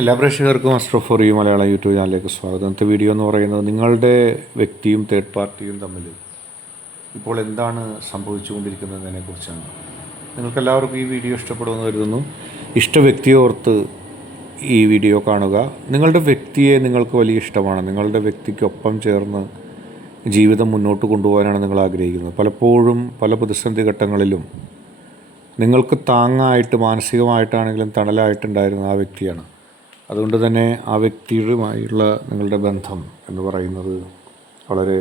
എല്ലാ പ്രേക്ഷകർക്കും astro for you Malayalam YouTube ചാനലിലേക്ക് സ്വാഗതം. ഇന്നത്തെ വീഡിയോ എന്ന് പറയുന്നത് നിങ്ങളുടെ വ്യക്തിയും തേർഡ് പാർട്ടിയും തമ്മിൽ ഇപ്പോൾ എന്താണ് സംഭവിച്ചുകൊണ്ടിരിക്കുന്നതിനെക്കുറിച്ചാണ്. നിങ്ങൾക്കെല്ലാവർക്കും ഈ വീഡിയോ ഇഷ്ടപ്പെടുമെന്ന് കരുതുന്നു. ഇഷ്ട വ്യക്തിയെ ഓർത്ത് ഈ വീഡിയോ കാണുക. നിങ്ങളുടെ വ്യക്തിയെ നിങ്ങൾക്ക് വലിയ ഇഷ്ടമാണ്. നിങ്ങളുടെ വ്യക്തിക്കൊപ്പം ചേർന്ന് ജീവിതം മുന്നോട്ട് കൊണ്ടുപോകാനാണ് നിങ്ങൾ ആഗ്രഹിക്കുന്നത്. പലപ്പോഴും പല പ്രതിസന്ധി ഘട്ടങ്ങളിലും നിങ്ങൾക്ക് താങ്ങായിട്ട് മാനസികമായിട്ടാണെങ്കിലും തണലായിട്ടുണ്ടായിരുന്ന ആ വ്യക്തിയാണ്. അതുകൊണ്ട് തന്നെ ആ വ്യക്തിയുമായുള്ള നിങ്ങളുടെ ബന്ധം എന്ന് പറയുന്നത് വളരെ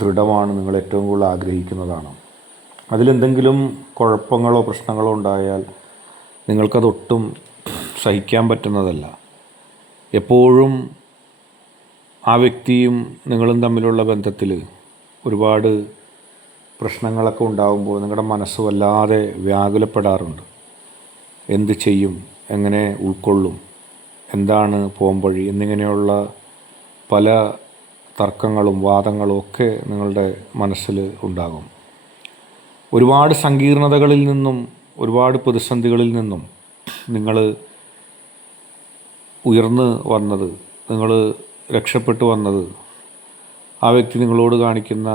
ദൃഢമാണ്. നിങ്ങൾ ഏറ്റവും കൂടുതൽ ആഗ്രഹിക്കുന്നതാണ്. അതിലെന്തെങ്കിലും കുഴപ്പങ്ങളോ പ്രശ്നങ്ങളോ ഉണ്ടായാൽ നിങ്ങൾക്കതൊട്ടും സഹിക്കാൻ പറ്റുന്നതല്ല. എപ്പോഴും ആ വ്യക്തിയും നിങ്ങളും തമ്മിലുള്ള ബന്ധത്തിൽ ഒരുപാട് പ്രശ്നങ്ങളൊക്കെ ഉണ്ടാകുമ്പോൾ നിങ്ങളുടെ മനസ്സ് വല്ലാതെ വ്യാകുലപ്പെടാറുണ്ട്. എന്ത് ചെയ്യും, എങ്ങനെ ഉൾക്കൊള്ളും, എന്താണ് പോംവഴി എന്നിങ്ങനെയുള്ള പല തർക്കങ്ങളും വാദങ്ങളും ഒക്കെ നിങ്ങളുടെ മനസ്സിൽ ഉണ്ടാകും. ഒരുപാട് സങ്കീർണതകളിൽ നിന്നും ഒരുപാട് പ്രതിസന്ധികളിൽ നിന്നും നിങ്ങൾ ഉയർന്നു വന്നത്, നിങ്ങൾ രക്ഷപ്പെട്ടു വന്നത് ആ വ്യക്തി നിങ്ങളോട് കാണിക്കുന്ന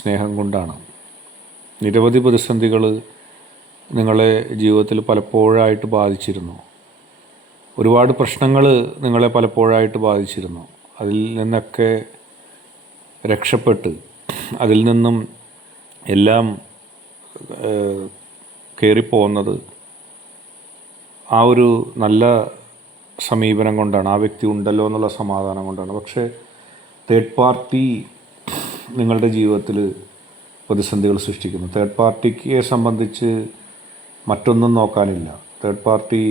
സ്നേഹം കൊണ്ടാണ്. നിരവധി പ്രതിസന്ധികൾ നിങ്ങളെ ജീവിതത്തിൽ പലപ്പോഴായിട്ട് ബാധിച്ചിരുന്നു. ഒരുപാട് പ്രശ്നങ്ങൾ നിങ്ങളെ പലപ്പോഴായിട്ട് ബാധിച്ചിരുന്നു. അതിൽ നിന്നൊക്കെ രക്ഷപ്പെട്ട് അതിൽ നിന്നും എല്ലാം കയറിപ്പോകുന്നത് ആ ഒരു നല്ല സമീപനം കൊണ്ടാണ്. ആ വ്യക്തി ഉണ്ടല്ലോ എന്നുള്ള സമാധാനം കൊണ്ടാണ്. പക്ഷേ തേർഡ് പാർട്ടി നിങ്ങളുടെ ജീവിതത്തിൽ പ്രതിസന്ധികൾ സൃഷ്ടിക്കുന്നു. തേർഡ് പാർട്ടിയെ സംബന്ധിച്ച് മറ്റൊന്നും നോക്കാനില്ല. തേർഡ് പാർട്ടി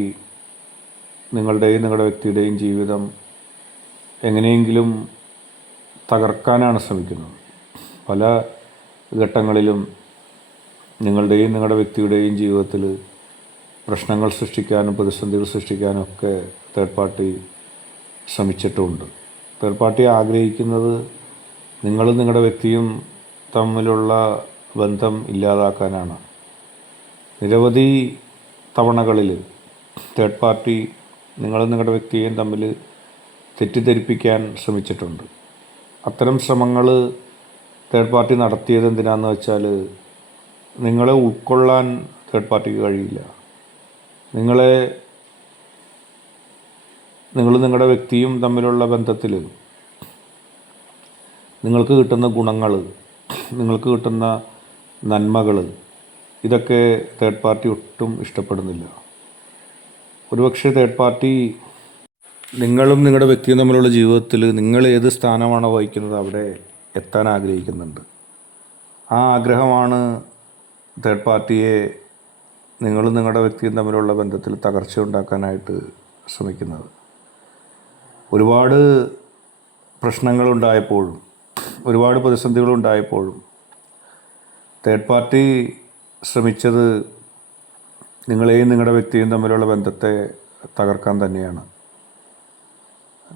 നിങ്ങളുടെയും നിങ്ങളുടെ വ്യക്തിയുടെയും ജീവിതം എങ്ങനെയെങ്കിലും തകർക്കാനാണ് ശ്രമിക്കുന്നത്. പല ഘട്ടങ്ങളിലും നിങ്ങളുടെയും നിങ്ങളുടെ വ്യക്തിയുടെയും ജീവിതത്തിൽ പ്രശ്നങ്ങൾ സൃഷ്ടിക്കാനും പ്രതിസന്ധികൾ സൃഷ്ടിക്കാനും ഒക്കെ തേർഡ് പാർട്ടി ശ്രമിച്ചിട്ടുമുണ്ട്. തേർഡ് പാർട്ടി ആഗ്രഹിക്കുന്നത് നിങ്ങളും നിങ്ങളുടെ വ്യക്തിയും തമ്മിലുള്ള ബന്ധം ഇല്ലാതാക്കാനാണ്. നിരവധി തവണകളിൽ തേർഡ് പാർട്ടി നിങ്ങളും നിങ്ങളുടെ വ്യക്തിയെയും തമ്മിൽ തെറ്റിദ്ധരിപ്പിക്കാൻ ശ്രമിച്ചിട്ടുണ്ട്. അത്തരം ശ്രമങ്ങൾ തേർഡ് പാർട്ടി നടത്തിയത് എന്തിനാണെന്ന് വെച്ചാൽ നിങ്ങളെ ഉൾക്കൊള്ളാൻ തേർഡ് പാർട്ടിക്ക് കഴിയില്ല. നിങ്ങളും നിങ്ങളുടെ വ്യക്തിയും തമ്മിലുള്ള ബന്ധത്തിൽ നിങ്ങൾക്ക് കിട്ടുന്ന ഗുണങ്ങൾ, നിങ്ങൾക്ക് കിട്ടുന്ന നന്മകൾ, ഇതൊക്കെ തേർഡ് പാർട്ടി ഒട്ടും ഇഷ്ടപ്പെടുന്നില്ല. ഒരുപക്ഷെ തേർഡ് പാർട്ടി നിങ്ങളും നിങ്ങളുടെ വ്യക്തിയും തമ്മിലുള്ള ജീവിതത്തിൽ നിങ്ങൾ ഏത് സ്ഥാനമാണോ വഹിക്കുന്നത് അവിടെ എത്താൻ ആഗ്രഹിക്കുന്നുണ്ട്. ആ ആഗ്രഹമാണ് തേർഡ് പാർട്ടിയെ നിങ്ങളും നിങ്ങളുടെ വ്യക്തിയും തമ്മിലുള്ള ബന്ധത്തിൽ തകർച്ച ഉണ്ടാക്കാനായിട്ട് ശ്രമിക്കുന്നത്. ഒരുപാട് പ്രശ്നങ്ങളുണ്ടായപ്പോഴും ഒരുപാട് പ്രതിസന്ധികളുണ്ടായപ്പോഴും തേർഡ് പാർട്ടി ശ്രമിച്ചത് നിങ്ങളെയും നിങ്ങളുടെ വ്യക്തിയും തമ്മിലുള്ള ബന്ധത്തെ തകർക്കാൻ തന്നെയാണ്.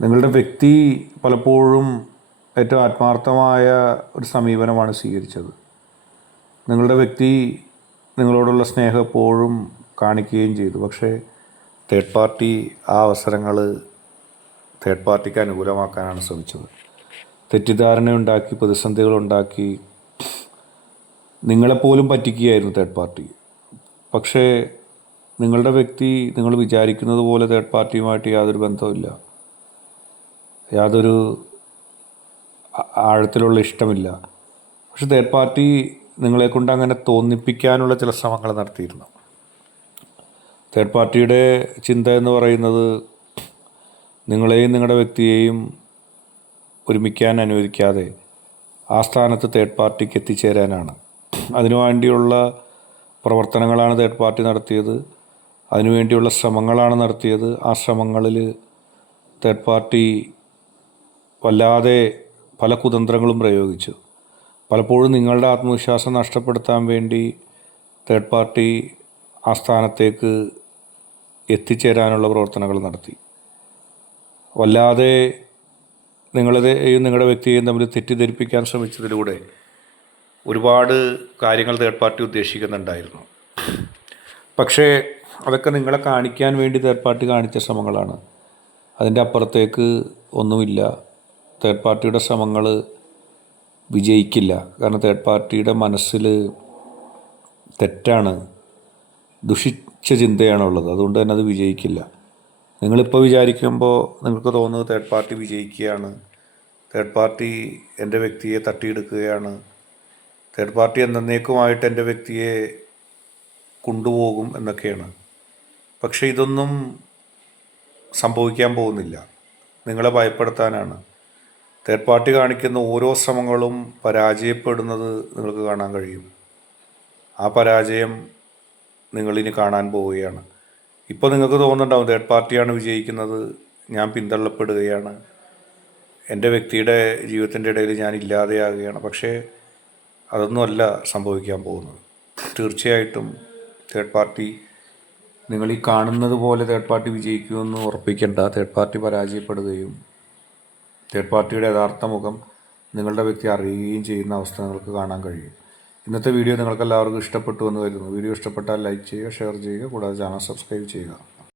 നിങ്ങളുടെ വ്യക്തി പലപ്പോഴും ഏറ്റവും ആത്മാർത്ഥമായ ഒരു സമീപനമാണ് സ്വീകരിച്ചത്. നിങ്ങളുടെ വ്യക്തി നിങ്ങളോടുള്ള സ്നേഹം എപ്പോഴും കാണിക്കുകയും ചെയ്തു. പക്ഷേ തേർഡ് പാർട്ടി ആ അവസരങ്ങൾ തേർഡ് പാർട്ടിക്ക് അനുകൂലമാക്കാനാണ് ശ്രമിച്ചത്. തെറ്റിദ്ധാരണയുണ്ടാക്കി, പ്രതിസന്ധികളുണ്ടാക്കി നിങ്ങളെപ്പോലും പറ്റിക്കുകയായിരുന്നു തേർഡ് പാർട്ടി. പക്ഷേ നിങ്ങളുടെ വ്യക്തി നിങ്ങൾ വിചാരിക്കുന്നത് പോലെ തേർഡ് പാർട്ടിയുമായിട്ട് യാതൊരു ബന്ധവുമില്ല, യാതൊരു ആഴത്തിലുള്ള ഇഷ്ടമില്ല. പക്ഷെ തേർഡ് പാർട്ടി നിങ്ങളെക്കൊണ്ട് അങ്ങനെ തോന്നിപ്പിക്കാനുള്ള ചില ശ്രമങ്ങൾ നടത്തിയിരുന്നു. തേർഡ് പാർട്ടിയുടെ ചിന്ത എന്ന് പറയുന്നത് നിങ്ങളെയും നിങ്ങളുടെ വ്യക്തിയെയും ഒരുമിക്കാൻ അനുവദിക്കാതെ ആ സ്ഥാനത്ത് തേർഡ് പാർട്ടിക്ക് എത്തിച്ചേരാനാണ്. അതിനുവേണ്ടിയുള്ള പ്രവർത്തനങ്ങളാണ് തേർഡ് പാർട്ടി നടത്തിയത്. അതിനുവേണ്ടിയുള്ള ശ്രമങ്ങളാണ് നടത്തിയത്. ആ ശ്രമങ്ങളിൽ തേർഡ് പാർട്ടി വല്ലാതെ പല കുതന്ത്രങ്ങളും പ്രയോഗിച്ചു. പലപ്പോഴും നിങ്ങളുടെ ആത്മവിശ്വാസം നഷ്ടപ്പെടുത്താൻ വേണ്ടി തേർഡ് പാർട്ടി ആ സ്ഥാനത്തേക്ക് എത്തിച്ചേരാനുള്ള പ്രവർത്തനങ്ങൾ നടത്തി. വല്ലാതെ നിങ്ങളെയും നിങ്ങളുടെ വ്യക്തിയെയും തമ്മിൽ തെറ്റിദ്ധരിപ്പിക്കാൻ ശ്രമിച്ചതിലൂടെ ഒരുപാട് കാര്യങ്ങൾ തേർഡ് പാർട്ടി ഉദ്ദേശിക്കുന്നുണ്ടായിരുന്നു. പക്ഷേ അതൊക്കെ നിങ്ങളെ കാണിക്കാൻ വേണ്ടി തേർഡ് പാർട്ടി കാണിച്ച ശ്രമങ്ങളാണ്. അതിൻ്റെ അപ്പുറത്തേക്ക് ഒന്നുമില്ല. തേർഡ് പാർട്ടിയുടെ ശ്രമങ്ങൾ വിജയിക്കില്ല. കാരണം തേർഡ് പാർട്ടിയുടെ മനസ്സിൽ തെറ്റാണ്, ദുഷിച്ച ചിന്തയാണുള്ളത്. അതുകൊണ്ട് തന്നെ അത് വിജയിക്കില്ല. നിങ്ങളിപ്പോൾ വിചാരിക്കുമ്പോൾ നിങ്ങൾക്ക് തോന്നുന്നത് തേർഡ് പാർട്ടി വിജയിക്കുകയാണ്, തേർഡ് പാർട്ടി എൻ്റെ വ്യക്തിയെ തട്ടിയെടുക്കുകയാണ്, തേർഡ് പാർട്ടി എന്നേക്കുമായിട്ട് എൻ്റെ വ്യക്തിയെ കൊണ്ടുപോകും എന്നൊക്കെയാണ്. പക്ഷേ ഇതൊന്നും സംഭവിക്കാൻ പോകുന്നില്ല. നിങ്ങളെ ഭയപ്പെടുത്താനാണ്. തേർഡ് പാർട്ടി കാണിക്കുന്ന ഓരോ ശ്രമങ്ങളും പരാജയപ്പെടുന്നത് നിങ്ങൾക്ക് കാണാൻ കഴിയും. ആ പരാജയം നിങ്ങളിനി കാണാൻ പോവുകയാണ്. ഇപ്പോൾ നിങ്ങൾക്ക് തോന്നുന്നുണ്ടാവും തേർഡ് പാർട്ടിയാണ് വിജയിക്കുന്നത്, ഞാൻ പിന്തള്ളപ്പെടുകയാണ്, എൻ്റെ വ്യക്തിയുടെ ജീവിതത്തിൻ്റെ ഇടയിൽ ഞാൻ ഇല്ലാതെയാകുകയാണ്. പക്ഷേ അതൊന്നുമല്ല സംഭവിക്കാൻ പോകുന്നത്. തീർച്ചയായിട്ടും തേർഡ് പാർട്ടി, നിങ്ങൾ ഈ കാണുന്നത് പോലെ തേർഡ് പാർട്ടി വിജയിക്കുമെന്ന് ഉറപ്പിക്കേണ്ട. തേർഡ് പാർട്ടി പരാജയപ്പെടുകയും തേർഡ് പാർട്ടിയുടെ യഥാർത്ഥ മുഖം നിങ്ങളുടെ വ്യക്തി അറിയുകയും ചെയ്യുന്ന അവസ്ഥ നിങ്ങൾക്ക് കാണാൻ കഴിയും. ഇന്നത്തെ വീഡിയോ നിങ്ങൾക്ക് എല്ലാവർക്കും ഇഷ്ടപ്പെട്ടു എന്ന് കരുതുന്നു. വീഡിയോ ഇഷ്ടപ്പെട്ടാൽ ലൈക്ക് ചെയ്യുക, ഷെയർ ചെയ്യുക, കൂടാതെ ചാനൽ സബ്സ്ക്രൈബ് ചെയ്യുക.